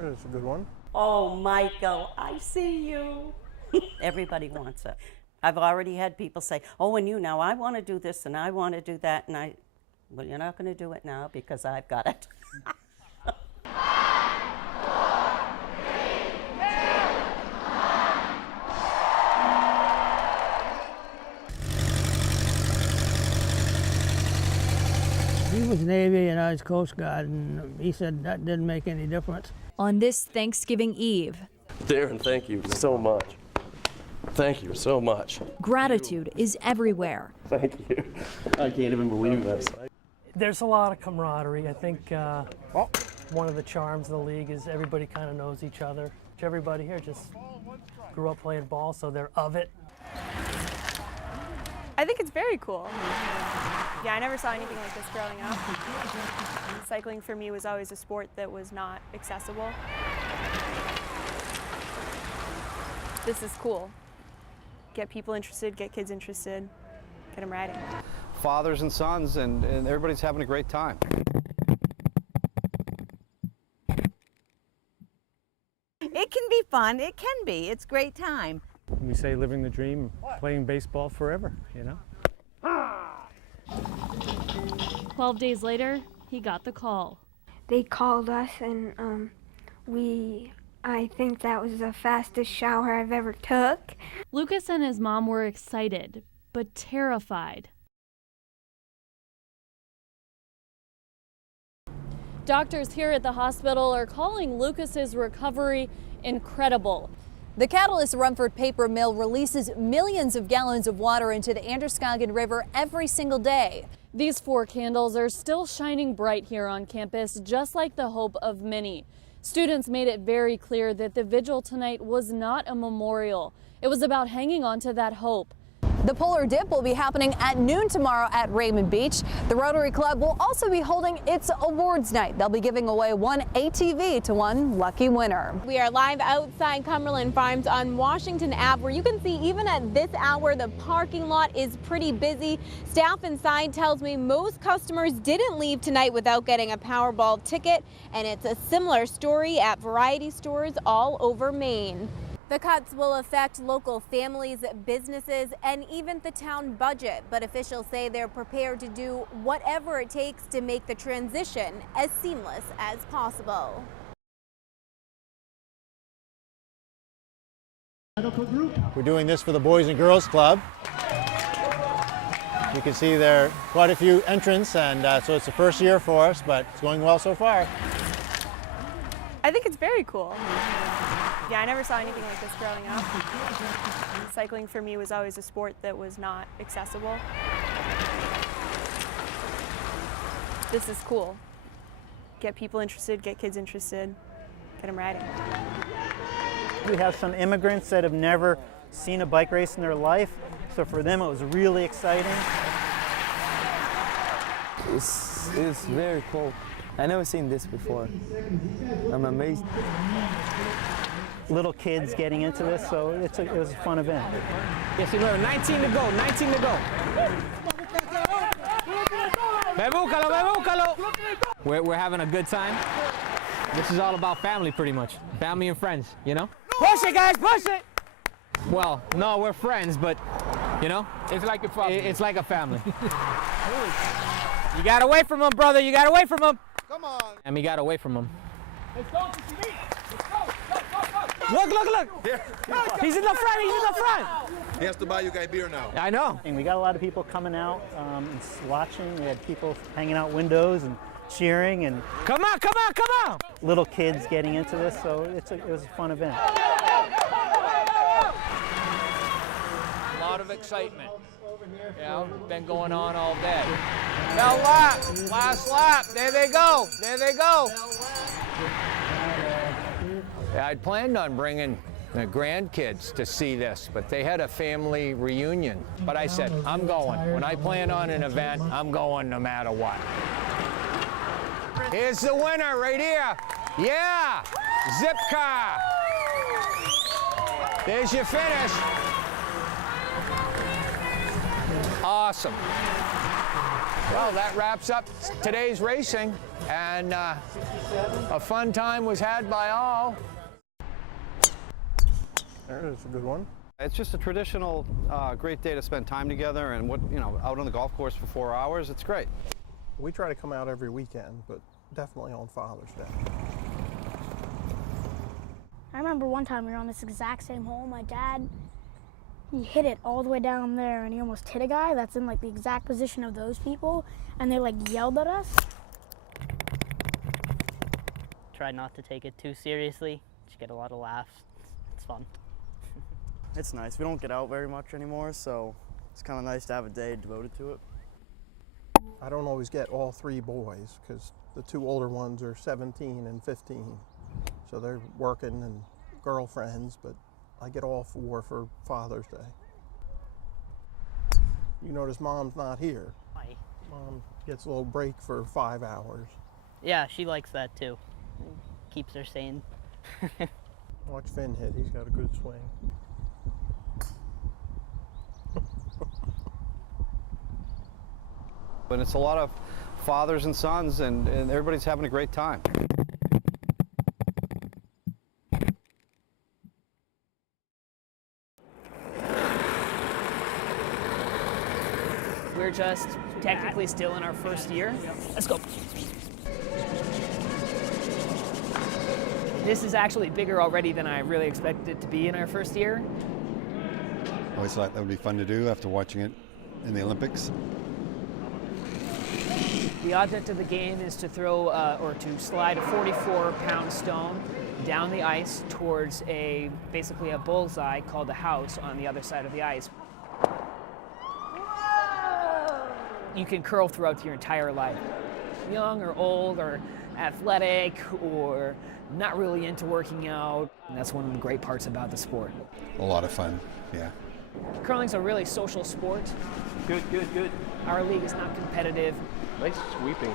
Chapter is a good one. Oh, Michael, I see you. Everybody wants it. I've already had people say, oh, and you now, I want to do this and I want to do that. And well, you're not going to do it now because I've got it. He was Navy and I was Coast Guard, and he said that didn't make any difference. On this Thanksgiving Eve, Darren, thank you so much. Thank you so much. gratitude is everywhere. Thank you. I can't even believe this. There's a lot of camaraderie. I think one of the charms of the league is everybody kind of knows each other. Everybody here just grew up playing ball, so they're of it. I think it's very cool. Yeah, I never saw anything like this growing up. Cycling for me was always a sport that was not accessible. This is cool. Get people interested, get kids interested, get them riding. Fathers and sons, and everybody's having a great time. It can be fun, it can be. It's a great time. We say living the dream, playing baseball forever, you know? 12 days later, he got the call. They called us and I think that was the fastest shower I've ever took. Lucas and his mom were excited, but terrified. Doctors here at the hospital are calling Lucas's recovery incredible. The Catalyst Rumford paper mill releases millions of gallons of water into the Androscoggin River every single day. These 4 candles are still shining bright here on campus, just like the hope of many. Students made it very clear that the vigil tonight was not a memorial. It was about hanging on to that hope. The Polar Dip will be happening at noon tomorrow at Raymond Beach. The Rotary Club will also be holding its awards night. They'll be giving away one ATV to one lucky winner. We are live outside Cumberland Farms on Washington Ave, where you can see even at this hour the parking lot is pretty busy. Staff inside tells me most customers didn't leave tonight without getting a Powerball ticket, and it's a similar story at variety stores all over Maine. The cuts will affect local families, businesses, and even the town budget, but officials say they're prepared to do whatever it takes to make the transition as seamless as possible. We're doing this for the Boys and Girls Club. You can see there are quite a few entrants, and so it's the first year for us, but it's going well so far. I think it's very cool. Yeah, I never saw anything like this growing up. Cycling for me was always a sport that was not accessible. This is cool. Get people interested, get kids interested, get them riding. We have some immigrants that have never seen a bike race in their life, so for them it was really exciting. It's very cool. I never seen this before. I'm amazed. Little kids getting into this, so it was a fun event. Yes, 19 to go, 19 to go. We're having a good time. This is all about family, pretty much. Family and friends, you know? Push it, guys, push it! Well, no, we're friends, but, you know? It's like a family. It's like a family. You got away from him, brother. You got away from him. Come on. And we got away from him. Let's go, CCB. Let's go. Look. He's in the front, he's in the front. He has to buy you guys beer now. I know. And we got a lot of people coming out and watching. We had people hanging out windows and cheering, and come on! Little kids getting into this, so it was a fun event. A lot of excitement. Yeah, been going on all day. Bell lap, last lap. There they go. Yeah, I'd planned on bringing the grandkids to see this, but they had a family reunion. But I said, I'm going. When I plan on an event, I'm going no matter what. Here's the winner right here. Yeah, Zip car. There's your finish. Awesome. Well, that wraps up today's racing, and a fun time was had by all. There's a good one. It's just a traditional great day to spend time together, and out on the golf course for 4 hours. It's great. We try to come out every weekend, but definitely on Father's Day. I remember one time we were on this exact same hole. My dad, he hit it all the way down there, and he almost hit a guy that's in like the exact position of those people, and they like yelled at us. Try not to take it too seriously. Just get a lot of laughs. It's fun. It's nice. We don't get out very much anymore, so it's kind of nice to have a day devoted to it. I don't always get all three boys because the two older ones are 17 and 15. So they're working and girlfriends, but I get all four for Father's Day. You notice Mom's not here. Hi. Mom gets a little break for 5 hours. Yeah, she likes that too. Keeps her sane. Watch Finn hit. He's got a good swing. And it's a lot of fathers and sons, and everybody's having a great time. We're just technically still in our first year. Let's go. This is actually bigger already than I really expected it to be in our first year. I always thought that would be fun to do after watching it in the Olympics. The object of the game is to throw or to slide a 44-pound stone down the ice towards basically a bullseye called the house on the other side of the ice. You can curl throughout your entire life. Young or old or athletic or not really into working out. And that's one of the great parts about the sport. A lot of fun, yeah. Curling's a really social sport. Good, good, good. Our league is not competitive. Nice sweeping.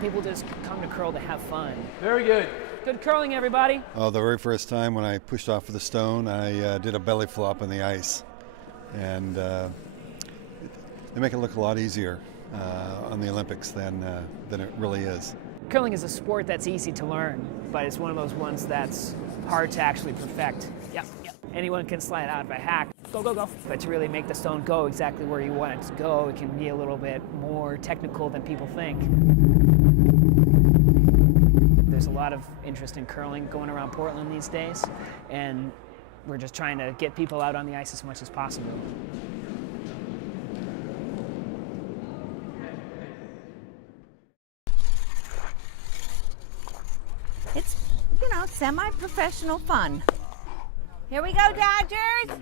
People just come to curl to have fun. Very good. Good curling, everybody. Oh, the very first time when I pushed off with the stone, I did a belly flop on the ice. And they make it look a lot easier on the Olympics than it really is. Curling is a sport that's easy to learn, but it's one of those ones that's hard to actually perfect. Yep. Anyone can slide out of a hack. Go, go, go. But to really make the stone go exactly where you want it to go, it can be a little bit more technical than people think. There's a lot of interest in curling going around Portland these days, and we're just trying to get people out on the ice as much as possible. It's, semi-professional fun. Here we go, Dodgers!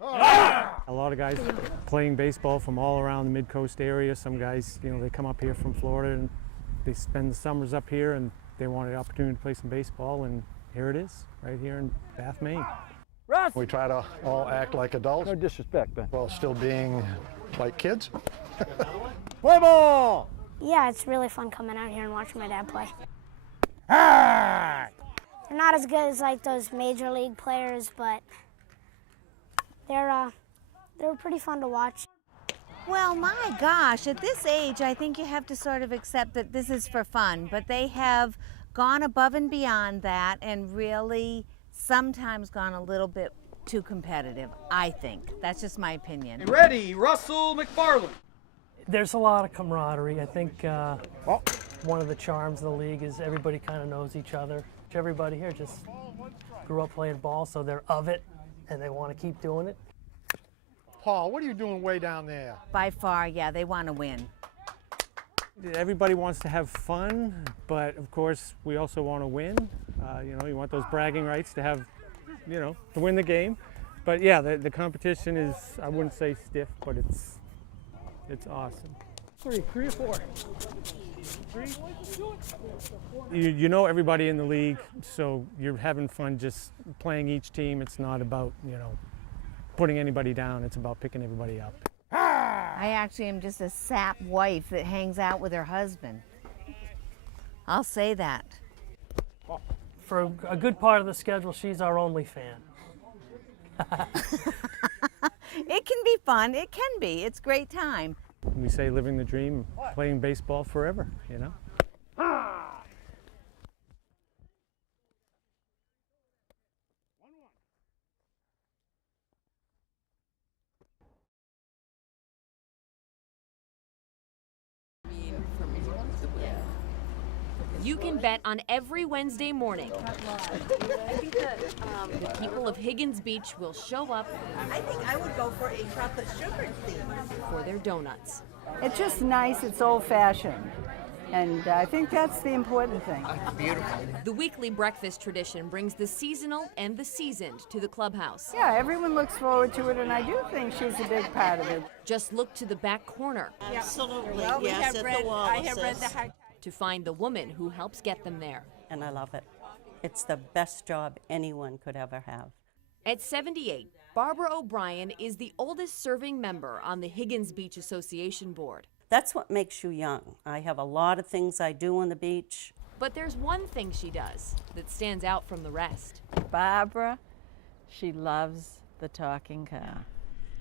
A lot of guys playing baseball from all around the Mid-Coast area. Some guys, they come up here from Florida and they spend the summers up here and they want an opportunity to play some baseball, and here it is, right here in Bath, Maine. Russ! We try to all act like adults. No disrespect, Ben. While still being like kids. Play ball! Yeah, it's really fun coming out here and watching my dad play. They're not as good as like those major league players, but they're pretty fun to watch. Well, my gosh, at this age, I think you have to sort of accept that this is for fun, but they have gone above and beyond that and really sometimes gone a little bit too competitive, I think. That's just my opinion. Ready, Russell McFarland. There's a lot of camaraderie. I think one of the charms of the league is everybody kind of knows each other. Everybody here just grew up playing ball, so they're of it, and they want to keep doing it. Paul, what are you doing way down there? By far, yeah, they want to win. Everybody wants to have fun, but of course we also want to win. You want those bragging rights to have, to win the game. But yeah, the competition is, I wouldn't say stiff, but it's awesome. Three or four. You know everybody in the league, so you're having fun just playing each team. It's not about, putting anybody down. It's about picking everybody up. I actually am just a sap wife that hangs out with her husband. I'll say that. For a good part of the schedule, she's our only fan. It can be fun. It can be. It's a great time. We say living the dream, playing baseball forever, you know? You can bet on every Wednesday morning. The people of Higgins Beach will show up. I think I would go for a chocolate sugar theme. For their donuts. It's just nice, it's old-fashioned, and I think that's the important thing. Beautiful. The weekly breakfast tradition brings the seasonal and the seasoned to the clubhouse. Yeah, everyone looks forward to it, and I do think she's a big part of it. Just look to the back corner. Absolutely, Well, yes, at the wall. I have read the high. To find the woman who helps get them there. And I love it. It's the best job anyone could ever have. At 78, Barbara O'Brien is the oldest serving member on the Higgins Beach Association board. That's what makes you young. I have a lot of things I do on the beach. But there's one thing she does that stands out from the rest. Barbara, she loves the talking car.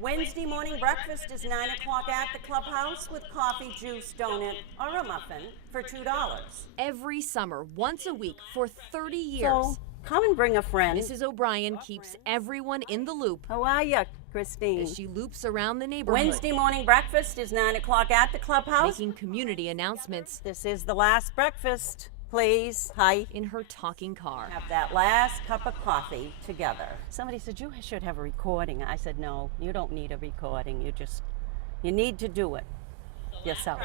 Wednesday morning breakfast is 9 o'clock at the clubhouse with coffee, juice, donut, or a muffin for $2. Every summer, once a week, for 30 years. So, come and bring a friend. Mrs. O'Brien keeps everyone in the loop. How are you, Christine? As she loops around the neighborhood. Wednesday morning breakfast is 9 o'clock at the clubhouse. Making community announcements. This is the last breakfast. Please, hi. In her talking car. Have that last cup of coffee together. Somebody said, you should have a recording. I said, no, you don't need a recording. You need to do it yourself.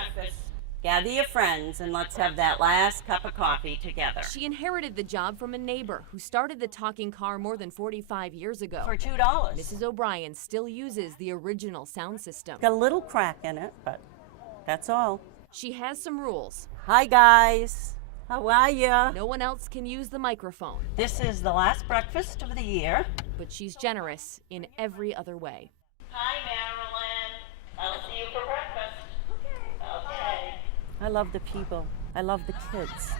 Gather your friends and let's have that last cup of coffee together. She inherited the job from a neighbor who started the talking car more than 45 years ago. For $2. Mrs. O'Brien still uses the original sound system. Got a little crack in it, but that's all. She has some rules. Hi, guys. How are ya? No one else can use the microphone. This is the last breakfast of the year. But she's generous in every other way. Hi, Marilyn. I'll see you for breakfast. Okay. I love the people. I love the kids.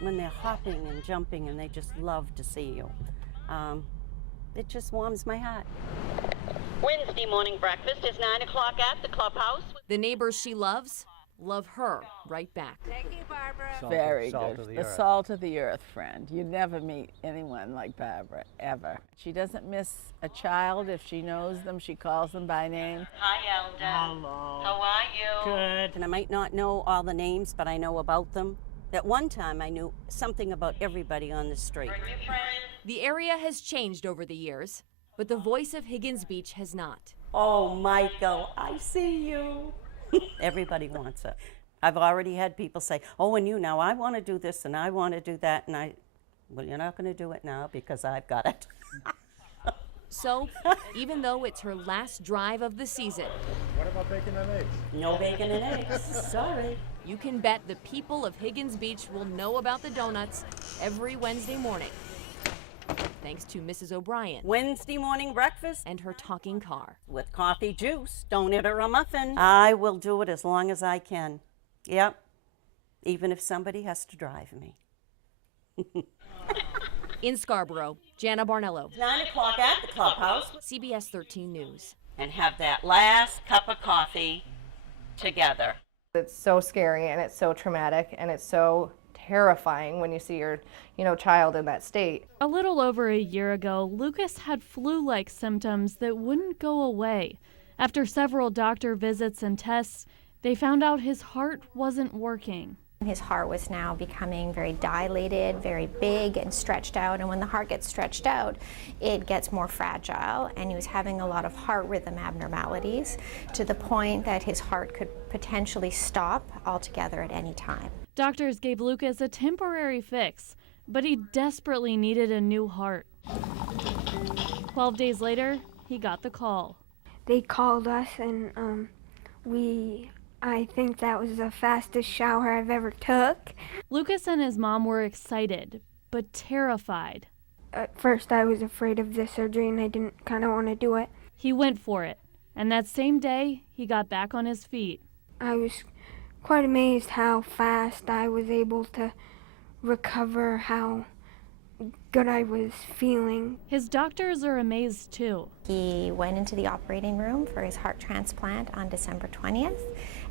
When they're hopping and jumping and they just love to see you. It just warms my heart. Wednesday morning breakfast is 9 o'clock at the clubhouse. The neighbors she loves love her right back. Thank you, Barbara. Very good. The salt of the earth friend. You never meet anyone like Barbara, ever. She doesn't miss a child. If she knows them, she calls them by name. Hi, Elda. Hello. How are you? Good. And I might not know all the names, but I know about them. At one time, I knew something about everybody on the street. The area has changed over the years, but the voice of Higgins Beach has not. Oh, Michael, I see you. Everybody wants it. I've already had people say, oh, and you now, I want to do this and I want to do that. And well, you're not going to do it now because I've got it. So, even though it's her last drive of the season. What about bacon and eggs? No bacon and eggs. Sorry. You can bet the people of Higgins Beach will know about the donuts every Wednesday morning. Thanks to Mrs. O'Brien. Wednesday morning breakfast. And her talking car. With coffee, juice, donut, or a muffin. I will do it as long as I can. Yep. Even if somebody has to drive me. In Scarborough, Jana Barnello. 9 o'clock at the clubhouse. CBS 13 News. And have that last cup of coffee together. It's so scary and it's so traumatic and it's so terrifying when you see your, child in that state. A little over a year ago, Lucas had flu-like symptoms that wouldn't go away. After several doctor visits and tests, they found out his heart wasn't working. His heart was now becoming very dilated, very big and stretched out, and when the heart gets stretched out, it gets more fragile, and he was having a lot of heart rhythm abnormalities to the point that his heart could potentially stop altogether at any time. Doctors gave Lucas a temporary fix, but he desperately needed a new heart. 12 days later, he got the call. They called us and I think that was the fastest shower I've ever took. Lucas and his mom were excited, but terrified. At first I was afraid of the surgery and I didn't kind of want to do it. He went for it, and that same day, he got back on his feet. I was quite amazed how fast I was able to recover, how good I was feeling. His doctors are amazed too. He went into the operating room for his heart transplant on December 20th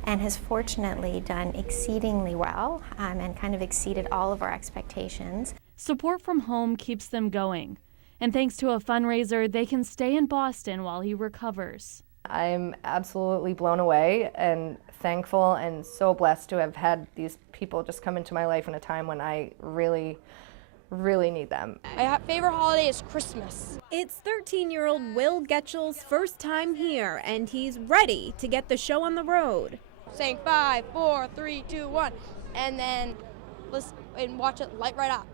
and has fortunately done exceedingly well and kind of exceeded all of our expectations. Support from home keeps them going. And thanks to a fundraiser, they can stay in Boston while he recovers. I'm absolutely blown away and thankful and so blessed to have had these people just come into my life in a time when I really need them. My favorite holiday is Christmas. It's 13-year-old Will Getchell's first time here, and he's ready to get the show on the road. Saying 5, 4, 3, 2, 1, and then let's watch it light right up.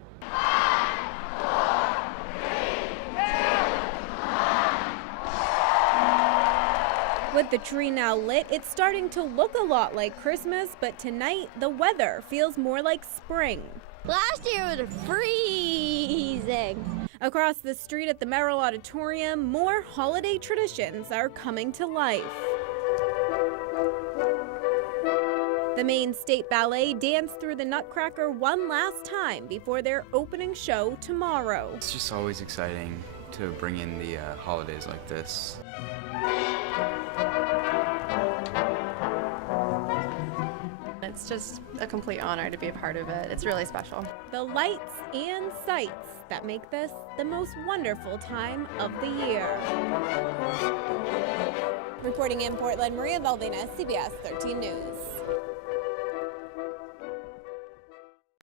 With the tree now lit, it's starting to look a lot like Christmas, but tonight the weather feels more like spring. Last year was freezing. Across the street at the Merrill Auditorium, more holiday traditions are coming to life. The Maine State Ballet danced through the Nutcracker one last time before their opening show tomorrow. It's just always exciting to bring in the holidays like this. It's just a complete honor to be a part of it. It's really special. The lights and sights that make this the most wonderful time of the year. Reporting in Portland, Maria Valvena, CBS 13 News.